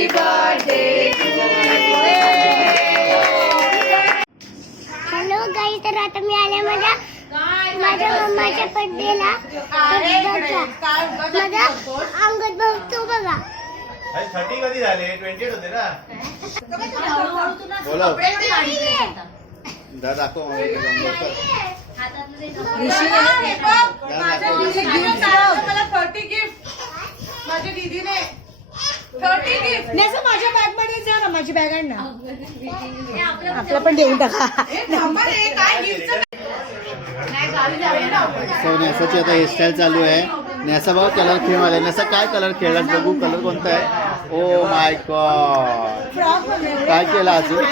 Happy birthday hello गाई तर आता मी आले माझ्या माझ्या मम्माच्या बर्थडेला माझ्या अंगत बघतो बघा. थर्टी कधी झाले? ट्वेंटी होते ना. बोलो. दा दाखव मला इथे लवकर. दा दाखव. मला थर्टी गिफ्ट माझ्या दीदीने. नेसं माझ्या बॅगमध्ये जा ना माझी बॅग आण ना. आपला पण देऊन टाका. काय गिफ्ट सो नेसाची आता हेअरस्टाईल चालू आहे. नेसा बघा कलर खेळ आलाय. नेसा काय कलर खेळलास? बघू कलर कोणता आहे? ओ माय गॉड काय केलं अजून?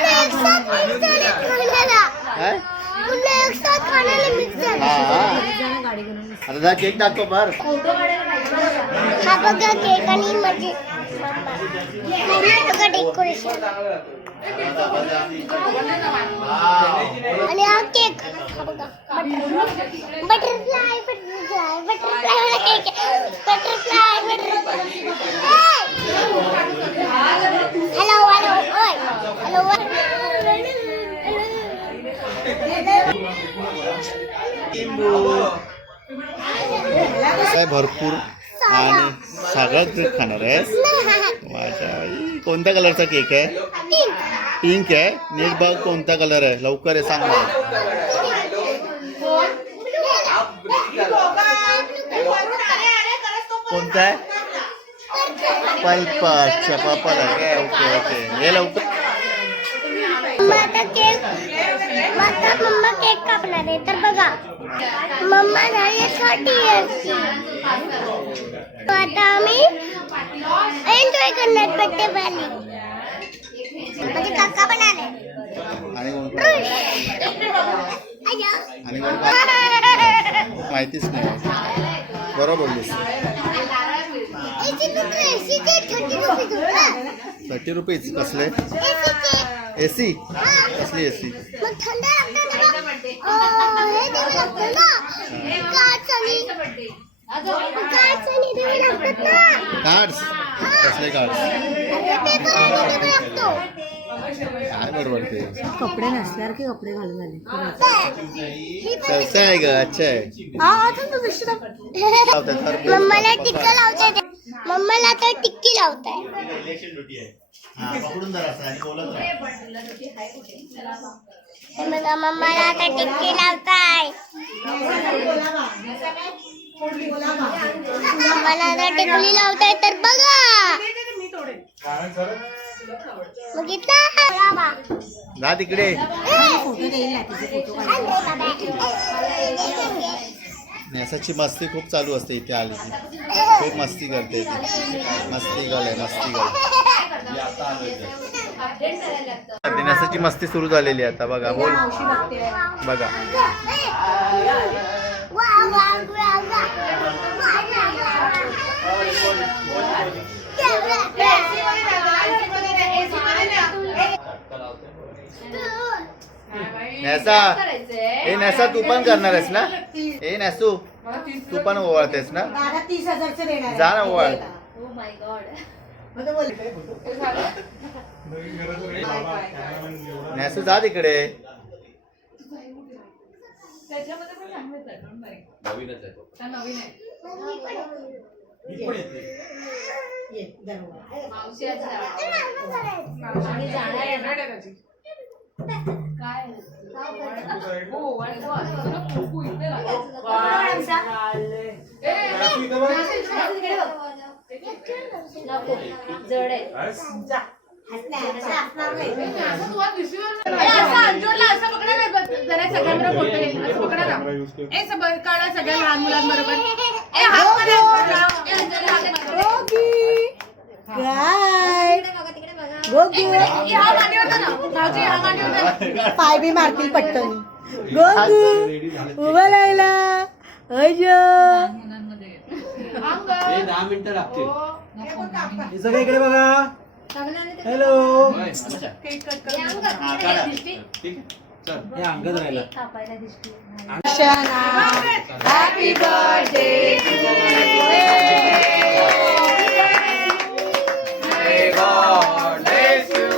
काय पुन्हा एक साथ खाण्याला मिक्स झाले. हा. आता केक दाखव बर हा केक आणि म्हणजे डेकोरेशन आणि हा केक बटरफ्लाय बटरफ्लाय बटरफ्लाय वाला cake butterfly butterfly hello hello ओय हॅलो काय भरपूर आणि सगळ्यात खाणार आहे माझ्या आई, कोणत्या कलरचा केक आहे? पिंक आहे. नीट बघ कोणता कलर आहे. लवकर आहे सांग मला. कोणता आहे? पर्पल अच्छा पर्पल आहे काय ओके ओके. हे लवकर. मम्मा आता केक. आता मम्मा केक कापणार आहे. तर बघा. मम्मा झाली थर्टी इयर्सची तर आता आम्ही एन्जॉय बर्थडे वाली म्हणजे काका पण आले. आणि माहितीच नाही. बरोबर बोललीस. एसी रुपये, एसीचे 30 रुपये होतं. थर्टी रुपीज कसले? एसीचे. ए सी कसली ए सी मग थंड लागतं ना मग, अं, द्यावं लागतं ना? काच आणि काच आणि द्यावे लागतात ना? कार्ड्स कसले लागतो काय बरोबर ते? कपडे नसल्यावर की कपडे घालून आले? ही चलता आहे ग अच्छा आहे. हा मम्माला टिक्का लावताय मम्माला तर टिक्की लावताय. मम्माला आता टिक्की लावताय. मला आता टिकली लावताय तर बघा. बघितलं? जा तिकडे. नेसाची मस्ती खूप चालू असते इथे आली की. खूप मस्ती करते ती. मस्ती गल आहे मस्ती गल नेसाची मस्ती सुरू झालेली आहे आता बघा बोल. बघा. नेसा ए नेसा तू पण करणार आहेस ना? ए नेसू तू पण ओवाळतेस ना? दादा तीस हजारचे देणार आहे. जा ना ओवाळ. मग तो बोल- नेसू जा तिकडे. त्याच्यामध्ये पण. नवीन आहे ये, धन्यवाद. मावशी आज आणि जाणार आहे ना? त्याची. काय? हो आणि असं ना फुफू इथे लागलं. ए, जा. हसणार, हसणार नाही. असं तुम्हाला दिसलं नाही. ए, असं अंजूरला असं पकडा ना, बघ, जरा सगळ्यांबरोबर फोटो घे. असं पकडा ना. ए, सगळं काढा सगळ्या लहान मुलांबरोबर. गोगी. काय गोगी. पाय बी मारतील पटकन. गोगू उभा राहिला. अज. दहा मिनिटं लागतील. हो. हे सगळे इकडे बघा. हॅलो केक कट कर. हा, काढा. ठीक आहे. हे अंगद राहिला. Happy birthday God bless you.